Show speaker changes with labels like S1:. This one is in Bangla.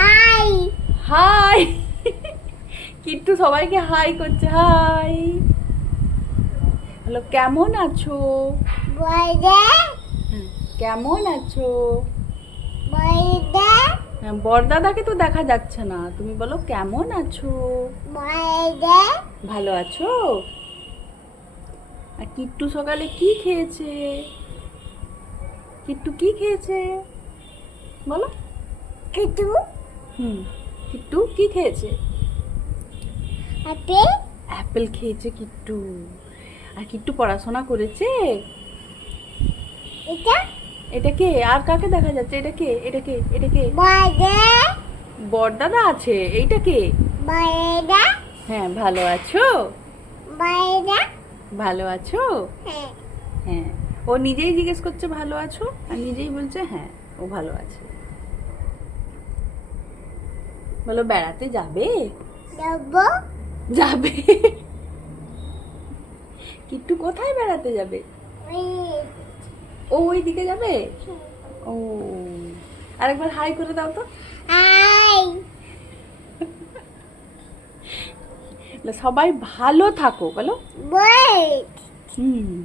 S1: হাই
S2: হাই কিট্টু সবাইকে হাই করছে হাই হ্যালো কেমন আছো? কেমন আছো? হ্যাঁ, তো দেখা যাচ্ছে না। তুমি বলো কেমন আছো? ভালো আছো? আর কিট্টু সকালে কি খেয়েছে? কিট্টু কি খেয়েছে? বলো।
S1: কিটু
S2: হুম কিট্টু কি খেয়েছে?
S1: আপে
S2: অ্যাপেল খেয়েছে কিট্টু। আর কিট্টু পড়াশোনা করেছে?
S1: এটা?
S2: এটা কে? আর কাকে দেখা যাচ্ছে? এটা কে? এটা কে? এটা কে? বড়দাদা আছে? এইটা কে? হ্যাঁ ভালো আছো? ভালো আছো?
S1: হ্যাঁ।
S2: হ্যাঁ। ও নিজেই জিজ্ঞেস করছে ভালো আছো? আর নিজেই বলছে হ্যাঁ। ও ভালো আছে। বলো বেড়াতে যাবে? যাবে। কিট্টু কোথায় বেড়াতে যাবে? ও ওই দিকে যাবে? ও আরেকবার হাই করে দাও তো।
S1: হাই।
S2: সবাই ভালো থাকো বলো।
S1: বল।
S2: হুম।